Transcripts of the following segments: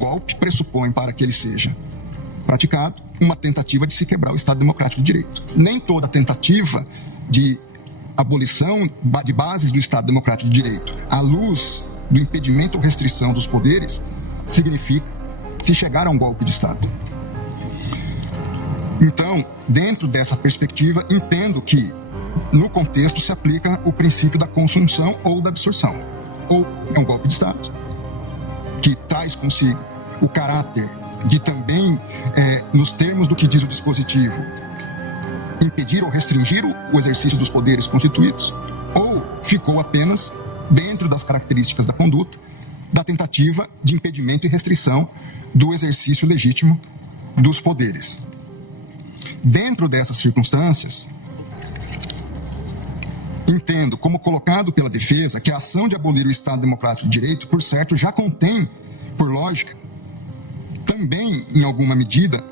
golpe pressupõe, para que ele seja praticado, uma tentativa de se quebrar o Estado Democrático de Direito. Nem toda tentativa de abolição de bases do Estado Democrático de Direito, à luz do impedimento ou restrição dos poderes, significa se chegar a um golpe de Estado. Então, dentro dessa perspectiva, entendo que, no contexto, se aplica o princípio da consunção ou da absorção. Ou é um golpe de Estado, que traz consigo o caráter de também, nos termos do que diz o dispositivo, impedir ou restringir o exercício dos poderes constituídos, ou ficou apenas, dentro das características da conduta, da tentativa de impedimento e restrição do exercício legítimo dos poderes. Dentro dessas circunstâncias, entendo, como colocado pela defesa, que a ação de abolir o Estado Democrático de Direito, por certo, já contém, por lógica, também, em alguma medida,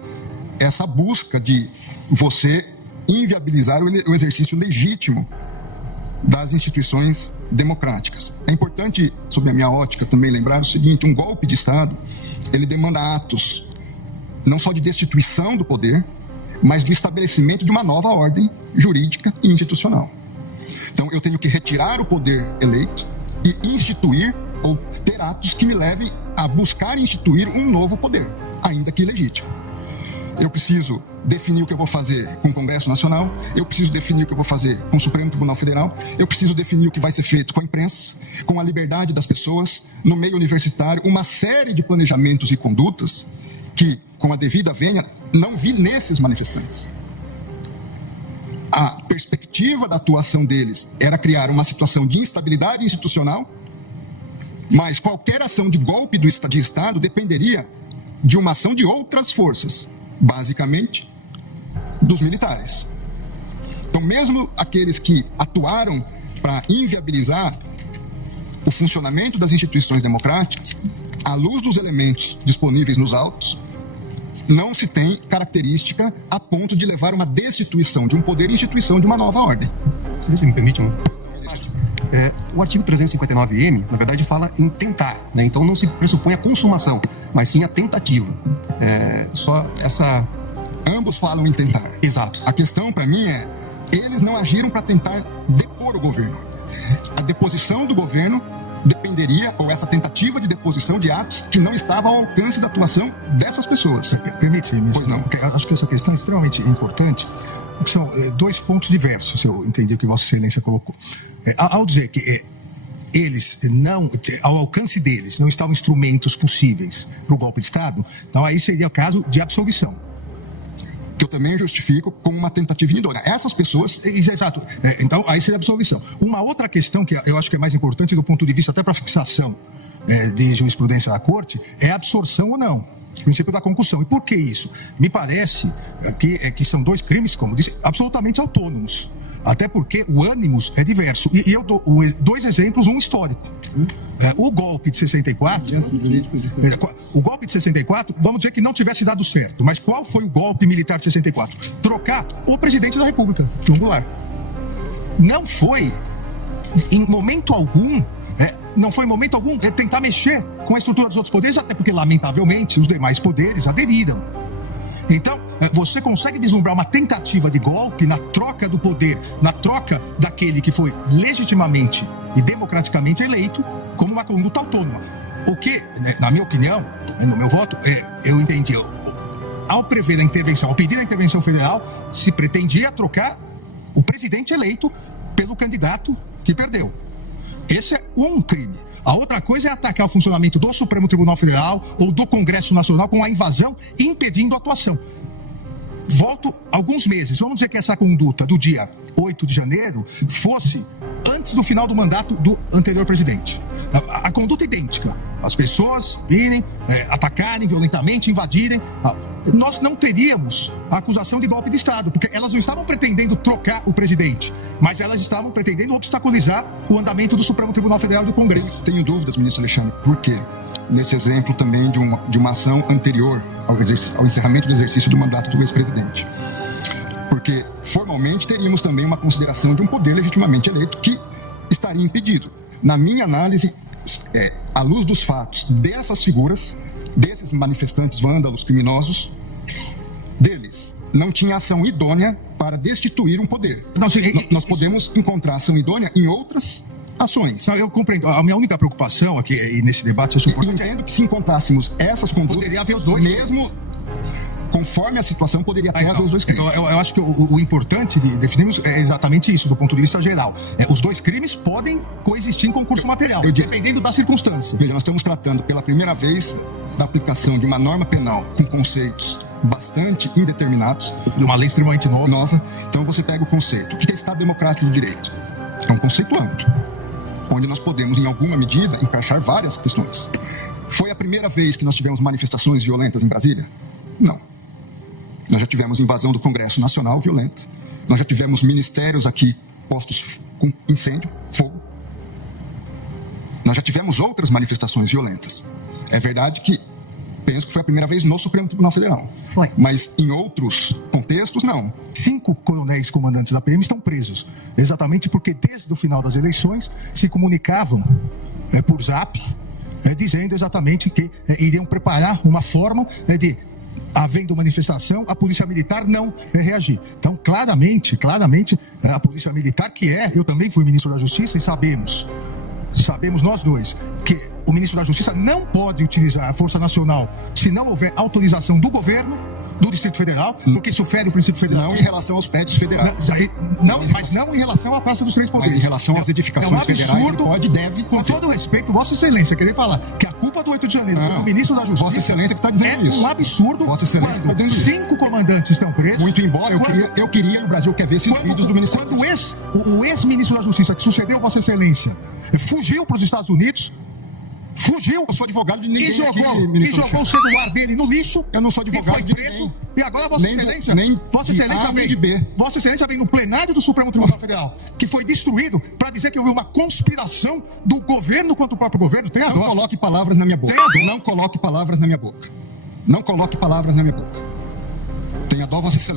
essa busca de você inviabilizar o exercício legítimo das instituições democráticas. É importante, sob a minha ótica, também lembrar o seguinte: um golpe de Estado, ele demanda atos não só de destituição do poder, mas de estabelecimento de uma nova ordem jurídica e institucional. Então, eu tenho que retirar o poder eleito e instituir ou ter atos que me levem a buscar instituir um novo poder, ainda que ilegítimo. Eu preciso definir o que eu vou fazer com o Congresso Nacional, eu preciso definir o que eu vou fazer com o Supremo Tribunal Federal, eu preciso definir o que vai ser feito com a imprensa, com a liberdade das pessoas, no meio universitário, uma série de planejamentos e condutas que, com a devida vênia, não vi nesses manifestantes. A perspectiva da atuação deles era criar uma situação de instabilidade institucional, mas qualquer ação de golpe de Estado dependeria de uma ação de outras forças, basicamente dos militares. Então, mesmo aqueles que atuaram para inviabilizar o funcionamento das instituições democráticas, à luz dos elementos disponíveis nos autos, não se tem característica a ponto de levar uma destituição de um poder e instituição de uma nova ordem. Se você me permite, o artigo 359-M, na verdade, fala em tentar, né? Então não se pressupõe a consumação, mas sim a tentativa. Só essa... Ambos falam em tentar. Exato. A questão, para mim, eles não agiram para tentar depor o governo. A deposição do governo dependeria, ou essa tentativa de deposição de atos que não estavam ao alcance da atuação dessas pessoas. Permite-me, pois não. Porque acho que essa questão é extremamente importante, porque são dois pontos diversos, se eu entendi o que Vossa Excelência colocou. Ao dizer que eles não, ao alcance deles, não estavam instrumentos possíveis para o golpe de Estado, então aí seria o caso de absolvição. Que eu também justifico como uma tentativa indolora. Essas pessoas... Exato. Então, aí seria absolvição. Uma outra questão que eu acho que é mais importante do ponto de vista até para fixação de jurisprudência da Corte é a absorção ou não. O princípio da concussão. E por que isso? Me parece que são dois crimes, como disse, absolutamente autônomos. Até porque o ânimos é diverso. E eu dou dois exemplos, um histórico. O golpe de 64... O golpe de 64, vamos dizer que não tivesse dado certo. Mas qual foi o golpe militar de 64? Trocar o presidente da República, João Goulart. Não foi, em momento algum... Não foi em momento algum tentar mexer com a estrutura dos outros poderes, até porque, lamentavelmente, os demais poderes aderiram. Então, você consegue vislumbrar uma tentativa de golpe na troca do poder, na troca daquele que foi legitimamente e democraticamente eleito como uma conduta autônoma. O que, na minha opinião, no meu voto, eu entendi, ao prever a intervenção, ao pedir a intervenção federal, se pretendia trocar o presidente eleito pelo candidato que perdeu. Esse é um crime. A outra coisa é atacar o funcionamento do Supremo Tribunal Federal ou do Congresso Nacional com a invasão impedindo a atuação. Volto alguns meses. Vamos dizer que essa conduta do dia 8 de janeiro fosse antes do final do mandato do anterior presidente. A conduta idêntica. As pessoas virem, atacarem violentamente, invadirem. Nós não teríamos a acusação de golpe de Estado, porque elas não estavam pretendendo trocar o presidente, mas elas estavam pretendendo obstaculizar o andamento do Supremo Tribunal Federal e do Congresso. Tenho dúvidas, ministro Alexandre, por quê? Nesse exemplo também de uma ação anterior ao encerramento do exercício do mandato do ex-presidente. Porque, formalmente, teríamos também uma consideração de um poder legitimamente eleito que estaria impedido. Na minha análise, à luz dos fatos dessas figuras, desses manifestantes vândalos criminosos, deles, não tinha ação idônea para destituir um poder. Nós podemos encontrar ação idônea em outras ações. Não, eu compreendo. A minha única preocupação aqui, e nesse debate, eu suporto... Entendo que se encontrássemos essas condutas, poderia haver os dois, mesmo conforme a situação, poderia haver os dois crimes. Eu acho que o importante de definirmos é exatamente isso, do ponto de vista geral. Os dois crimes podem coexistir em concurso material, dependendo da circunstância. Veja, nós estamos tratando pela primeira vez da aplicação de uma norma penal com conceitos bastante indeterminados. De uma lei extremamente nova. Então você pega o conceito. O que é Estado Democrático de Direito? É um conceito amplo, onde nós podemos, em alguma medida, encaixar várias questões. Foi a primeira vez que nós tivemos manifestações violentas em Brasília? Não. Nós já tivemos invasão do Congresso Nacional violenta. Nós já tivemos ministérios aqui postos com incêndio, fogo. Nós já tivemos outras manifestações violentas. É verdade que penso que foi a primeira vez no Supremo Tribunal Federal. Foi. Mas em outros contextos, não. 5 coronéis comandantes da PM estão presos, exatamente porque desde o final das eleições se comunicavam por zap, dizendo exatamente que iriam preparar uma forma de, havendo manifestação, a Polícia Militar não reagir. Então, claramente, a Polícia Militar, eu também fui ministro da Justiça e sabemos nós dois, que o ministro da Justiça não pode utilizar a Força Nacional se não houver autorização do governo do Distrito Federal, porque isso fere o princípio federal. Não em relação aos prédios federais. Mas não em relação à Praça dos Três Poderes. Mas em relação às edificações federais, ele pode e deve. Com todo respeito, Vossa Excelência, querer falar que a culpa do 8 de janeiro foi do ministro da Justiça... Vossa Excelência que está dizendo isso. É um absurdo. Vossa Excelência que está dizendo isso. 5 comandantes estão presos. Muito embora, eu queria, e o Brasil quer ver esses vídeos do Ministério. Quando o ex-ministro da Justiça, que sucedeu Vossa Excelência, fugiu para os Estados Unidos... Fugiu, eu sou advogado de ninguém e jogou o celular dele no lixo. Eu não sou advogado de preso. E agora Vossa Excelência, Vossa Excelência vem no plenário do Supremo Tribunal Federal, que foi destruído, para dizer que houve uma conspiração do governo contra o próprio governo. Tem a dó. Não coloque palavras na minha boca. Não coloque palavras na minha boca. Não coloque palavras na minha boca. Tenha dó, Vossa Excelência.